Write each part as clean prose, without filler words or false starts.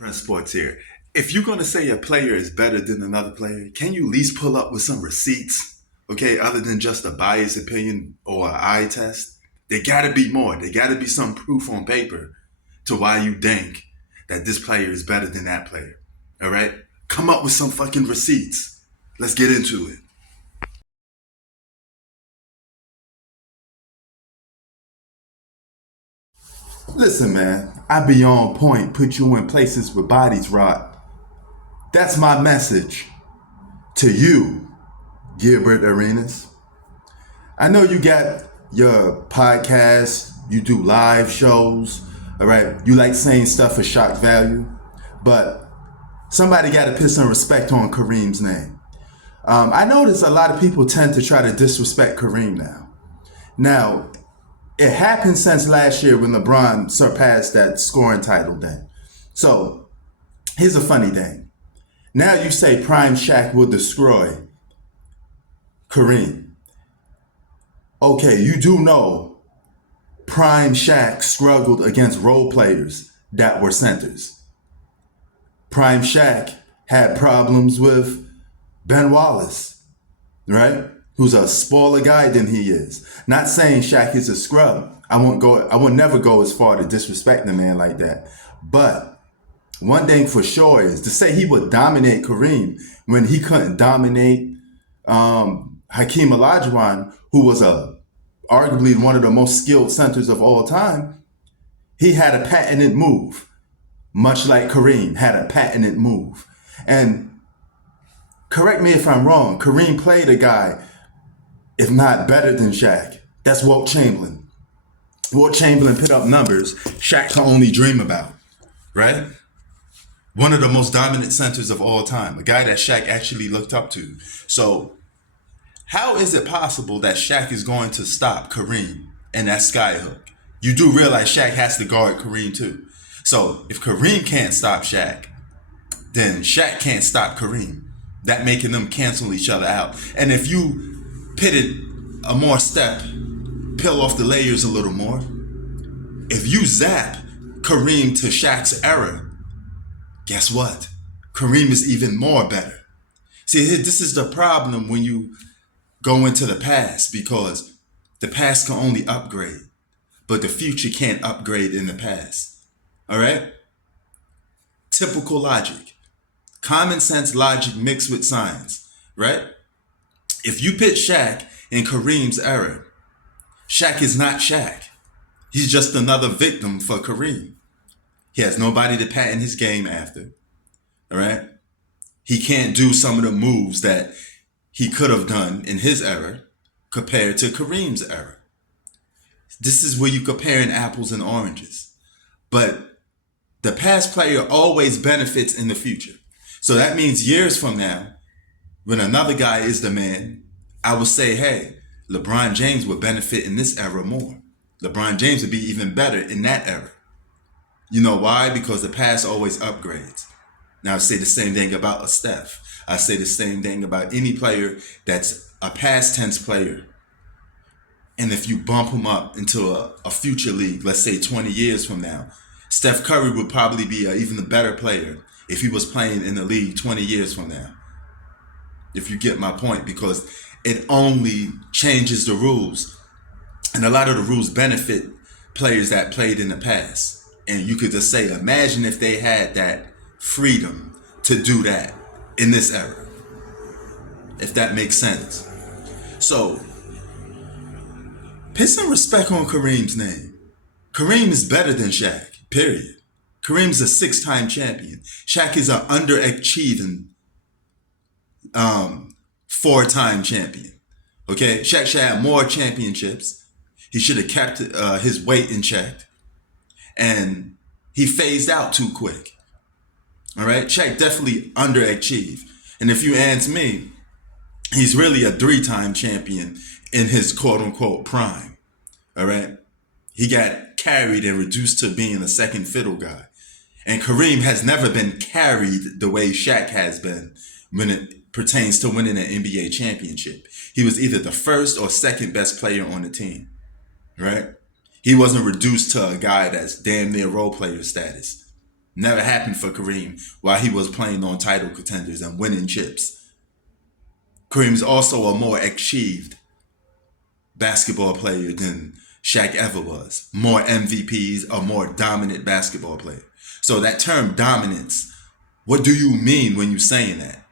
Prince Sports here. If you're gonna say a player is better than another player, can you at least pull up with some receipts? Okay, other than just a biased opinion or an eye test, there gotta be more. There gotta be some proof on paper to why you think that this player is better than that player. All right, come up with some fucking receipts. Let's get into it. Listen, man, I be on point, put you in places where bodies rot. That's my message to you, Gilbert Arenas. I know you got your podcast, you do live shows, all right? You like saying stuff for shock value, but somebody got to put some respect on Kareem's name. I notice a lot of people tend to try to disrespect Kareem now. Now, it happened since last year when LeBron surpassed that scoring title then. So, here's a funny thing. Now you say Prime Shaq will destroy Kareem. Okay, you do know Prime Shaq struggled against role players that were centers. Prime Shaq had problems with Ben Wallace, right? Who's a smaller guy than he is. Not saying Shaq is a scrub. I won't never go as far to disrespect the man like that. But one thing for sure is to say he would dominate Kareem when he couldn't dominate Hakeem Olajuwon, who was arguably one of the most skilled centers of all time. He had a patented move, much like Kareem had a patented move. And correct me if I'm wrong, Kareem played a guy, if not better than Shaq. That's Wilt Chamberlain. Wilt Chamberlain put up numbers Shaq can only dream about, right? One of the most dominant centers of all time, a guy that Shaq actually looked up to. So how is it possible that Shaq is going to stop Kareem and that skyhook? You do realize Shaq has to guard Kareem too. So if Kareem can't stop Shaq, then Shaq can't stop Kareem. That making them cancel each other out. And if you pitted a more step, peel off the layers a little more, if you zap Kareem to Shaq's era, guess what? Kareem is even more better. See, this is the problem when you go into the past, because the past can only upgrade, but the future can't upgrade in the past. All right? Typical logic. Common sense logic mixed with science, right? If you put Shaq in Kareem's era, Shaq is not Shaq. He's just another victim for Kareem. He has nobody to patent his game after, all right? He can't do some of the moves that he could have done in his era compared to Kareem's era. This is where you're comparing apples and oranges. But the past player always benefits in the future. So that means years from now, when another guy is the man, I will say, hey, LeBron James would benefit in this era more. LeBron James would be even better in that era. You know why? Because the past always upgrades. Now I say the same thing about a Steph. I say the same thing about any player that's a past tense player. And if you bump him up into a future league, let's say 20 years from now, Steph Curry would probably be even a better player if he was playing in the league 20 years from now. If you get my point, because it only changes the rules. And a lot of the rules benefit players that played in the past. And you could just say, imagine if they had that freedom to do that in this era, if that makes sense. So, put some respect on Kareem's name. Kareem is better than Shaq, period. Kareem's a 6-time champion. Shaq is an underachieving 4-time champion. Okay, Shaq should have more championships. He should have kept his weight in check. And he phased out too quick. All right, Shaq definitely underachieved. And if you ask me, he's really a 3-time champion in his quote unquote prime. All right, he got carried and reduced to being a second fiddle guy. And Kareem has never been carried the way Shaq has been when it pertains to winning an NBA championship. He was either the first or second best player on the team, right? He wasn't reduced to a guy that's damn near role player status. Never happened for Kareem while he was playing on title contenders and winning chips. Kareem's also a more achieved basketball player than Shaq ever was. More MVPs, a more dominant basketball player. So that term dominance, what do you mean when you're saying that?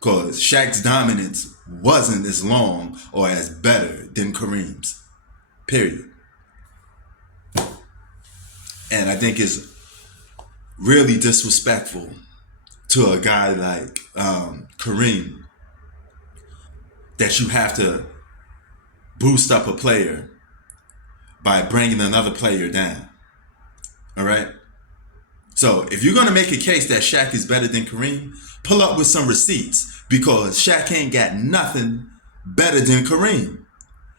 Because Shaq's dominance wasn't as long or as better than Kareem's. Period. And I think it's really disrespectful to a guy like Kareem that you have to boost up a player by bringing another player down. All right? So if you're going to make a case that Shaq is better than Kareem, pull up with some receipts, because Shaq ain't got nothing better than Kareem.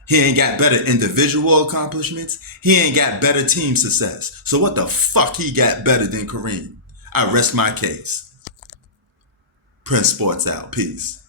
He ain't got better individual accomplishments. He ain't got better team success. So what the fuck he got better than Kareem? I rest my case. Prince Sports out. Peace.